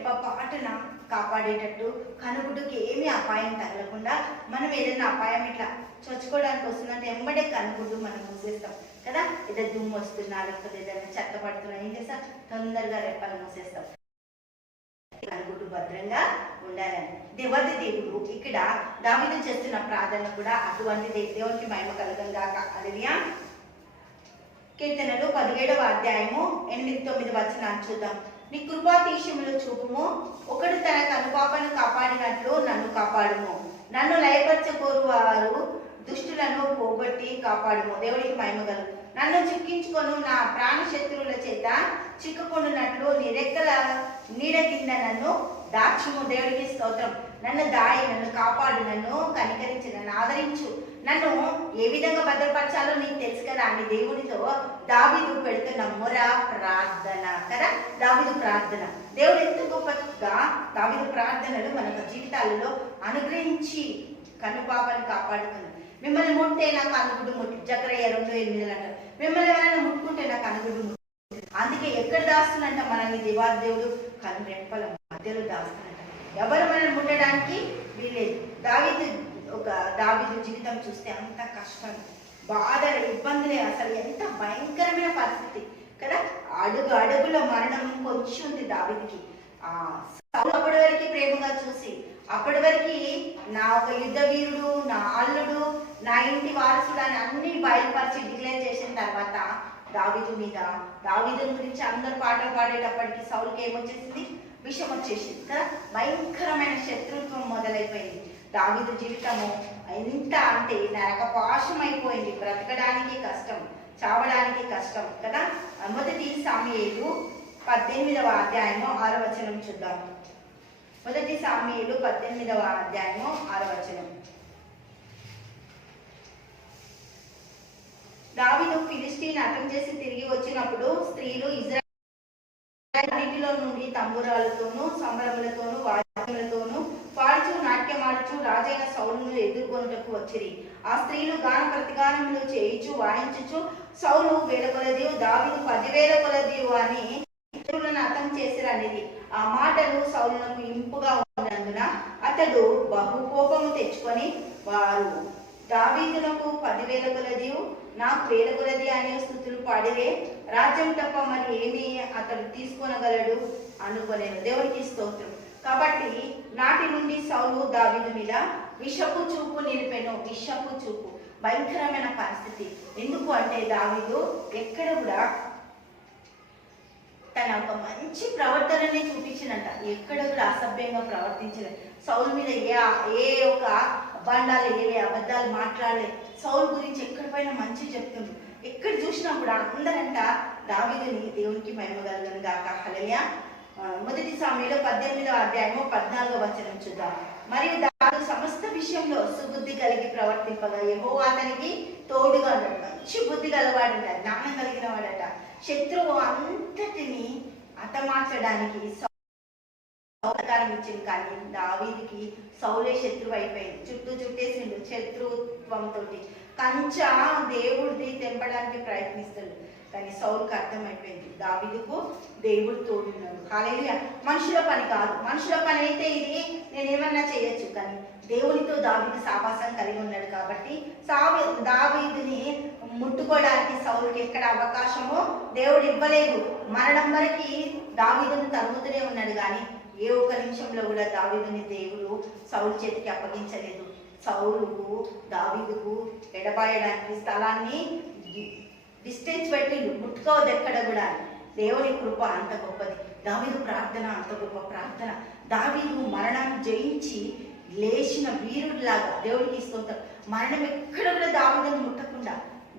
రెప్పపాటున కాపాడేటట్టు కనుగుడ్డుకి ఏమీ అపాయం తగలకుండా మనం ఏదైనా అపాయం ఇట్లా చొచ్చుకోవడానికి వస్తుందంటే ఎంబడే కనుగుడ్డు మనం మూసేస్తాం కదా. ఏదైనా దుమ్ము వస్తున్నా లేకపోతే ఏదైనా చెత్త పడుతున్నా ఏం చేస్తాం, తొందరగా రెప్పలు మూసేస్తాం. కనుగుడ్డు భద్రంగా ఉండాలని దేవతి దేవుడు ఇక్కడ దావీదు చేస్తున్న ప్రార్థన కూడా అటువంటి దేవునికి మహిమ కలుగంగాక. హల్లెలూయా. కీర్తనలు 17వ అధ్యాయము 8-9 వచనాలు చూద్దాం. నీ కృపాతిశయములు చూపుము, ఒకడు తన కనుపాపను కాపాడినట్లు నన్ను కాపాడుము. నన్ను లయపరచకోరు వారు దుష్టులను పోగొట్టి కాపాడుము. దేవుడికి మహిమ కలుగు. నన్ను చిక్కించుకొను, నా ప్రాణ శత్రువుల చేత చిక్కుకొనున్నట్లు నీ రెక్కల నీడ కింద నన్ను దాచుము. దేవుడికి స్తోత్రం. నన్ను దాయి, నన్ను కాపాడు, నన్ను కనికరించి, నన్ను ఆదరించు. నన్ను ఏ విధంగా భద్రపరచాలో నీకు తెలుసు కదా అని దేవుడితో దావీదు పెడుతున్న మొర ప్రార్థన కదా. దావీదు ప్రార్థన దేవుడు ఎంత గొప్పగా దావీదు ప్రార్థనలు మన జీవితాలలో అనుగ్రహించి కనుపాపను కాపాడుతున్నాడు. మిమ్మల్ని ముట్టే నాకు అనుగుడు ముట్టి, జకరయ్య 2:8 అంటారు. మిమ్మల్ని ఎవరైనా ముట్టుకుంటే నాకు అనుగుడు ముట్టి. అందుకే ఎక్కడ దాస్తున్నంట మనల్ని దేవాదేవుడు కను రెప్పల మధ్యలో దాస్తున్నట్ట. ఎవరు మనల్ని ముట్టడానికి వీలేదు. దావీదు జీవితం చూస్తే అంత కష్టం, బాధలు, ఇబ్బందులే, అసలు ఎంత భయంకరమైన పరిస్థితి కదా. అడుగు అడుగులో మరణం కొంచెం ఉంది దావీదుకి. అప్పటి వరకు ప్రేమగా చూసి, అప్పటి వరకు నా ఒక యుద్ధ వీరుడు, నా అల్లుడు, నా ఇంటి వారసుడు అని అన్ని బయలుపరిచి డిక్లేర్ చేసిన తర్వాత దావీదు గురించి అందరు పాటలు పాడేటప్పటికి సౌలుకి ఏమొచ్చేసింది, విషం వచ్చేసింది కదా. భయంకరమైన శత్రుత్వం మొదలైపోయింది. దావీదు జీవితము ఎంత అంటే నరకపాశం అయిపోయింది. బ్రతకడానికి కష్టం, చావడానికి కష్టం కదా. మొదటి సామెయేలు 18వ అధ్యాయము 6వ వచనం చూద్దాం. మొదటి సామెయేలు 18వ అధ్యాయము 6వ వచనం. దావీదు ఫిలిష్తీని హతం చేసి తిరిగి వచ్చినప్పుడు స్త్రీలు ఇజ్రాయెలీలో నుండి తంబురాలతోనూ సంబరములతోనూ వాద్యములతోనూ పాడుచు నాట్యమాడుచు రాజైన సౌలును ఎదుర్కొనుటకు వచ్చిరి. ఆ స్త్రీలు గాన ప్రతిగానములు చేయించు వాయించుచు సౌలు 1000 కొలది, దావీదు 10,000 కొలది అని ఇతరులను హతం చేసిరనిది. ఆ మాటలు సౌలునకు ఇంపుగా ఉన్నందున అతడు బహు కోపము తెచ్చుకొని, వారు దావీదునకు 10,000 కొలది, నాకు 1000 కొలది అనే స్తుతులు పాడిరే, రాజ్యం తప్ప మరి ఏమి అతడు తీసుకొనగలడు అనుకోలేదు. దేవుడికి స్తోత్రం. కాబట్టి నాటి నుండి సౌలు దావీదు మీద విషపు చూపు నిలిపెను. విషపు చూపు, భయంకరమైన పరిస్థితి. ఎందుకు అంటే దావీదు ఎక్కడ కూడా తన ఒక మంచి ప్రవర్తనని చూపించినట్ట, ఎక్కడ కూడా అసభ్యంగా ప్రవర్తించలేదు. సౌలు మీద ఏ ఒక అబండాలు, ఏ అబద్ధాలు మాట్లాడలే. సౌలు గురించి ఎక్కడ పైన మంచి చెప్తుండ్రు. ఎక్కడ చూసినా కూడా అందరంట దావీదుని దేవునికి మహిమ కలుగును గాక. హల్లెలూయా. మొదటి సామెయేలు 18వ అధ్యాయము 14వ వచనం చూద్దాం. మరియు దావీదు సమస్త విషయంలో సుబుద్ధి కలిగి ప్రవర్తింపగా యెహోవా అతనికి తోడుగా ఉన్నాడు. మంచి బుద్ధి గలవాడట, జ్ఞానం కలిగిన వాడట. శత్రువు అంతటిని హతమార్చడానికి అవకాశం ఇచ్చింది. కానీ దావీదుకి సౌలే శత్రువు అయిపోయింది. చుట్టేసిండు శత్రుత్వంతో. కంచా దేవుడిది తెంపడానికి ప్రయత్నిస్తాడు. కానీ సౌలుకి అర్థమైపోయింది దావీదుకు దేవుడు తోడున్నాడు. హల్లెలూయా. మనుషుల పని కాదు. మనుషుల పని అయితే ఇది నేనేమన్నా చేయొచ్చు, కానీ దేవునితో దావీదు సావాసం కలిగి ఉన్నాడు కాబట్టి దావీదుని ముట్టుకోవడానికి సౌలుకి ఎక్కడ అవకాశమో దేవుడు ఇవ్వలేదు. మరణం వరకు దావీదును తరుముతూనే ఉన్నాడు, కానీ ఏ ఒక్క నిమిషంలో కూడా దావీదుని దేవుడు సౌలు చేతికి అప్పగించలేదు. సౌలుకు దావీదుకు ఎడబాయడానికి స్థలాన్ని డిస్టెన్స్ పెట్టిండు, ముట్టుకోవద్దు ఎక్కడ కూడా. దేవుని కృప అంత గొప్పది. దావీదు ప్రార్థన అంత గొప్ప ప్రార్థన. దావీదు మరణాన్ని జయించి లేచిన వీరుడిలాగా దేవుడికి స్తోత్రం. మరణం ఎక్కడ కూడా దావీదును ముట్టకుండా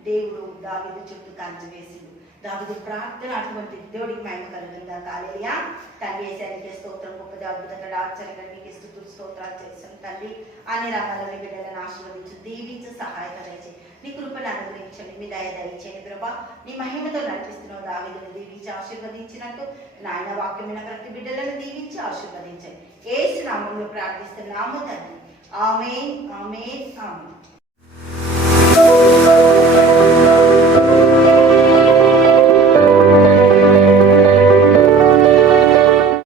దేవుడు దావీదు చుట్టూ కంచె వేసిండు. దావీదు ప్రార్థన అటువంటి. దేవుడికి మహిమ కలుగుతుందా. హల్లెలూయా. తండ్రి యేసయ్యకే స్తోత్రం. గొప్ప అద్భుతంగా ఆశ్చర్యంగా నీకు స్తుతులు స్తోత్రాలు చేస్తాను తండ్రి. అన్ని రకాల బిడ్డలను ఆశీర్వదించు, దీవించు, సహాయత దయచేయి. నీ కృపను అనుగ్రహించండి, మీ దయచేయండి ప్రభా. నీ మహిమతో నడిపిస్తున్నావు. దావీదును దీవించి ఆశీర్వదించినట్టు నాయన వాక్యమైన ప్రతి బిడ్డలను దీవించి ఆశీర్వదించండి. యేసు నామములో ప్రార్థిస్తున్నాము తండ్రి. ఆమేన్, ఆమేన్, ఆమేన్.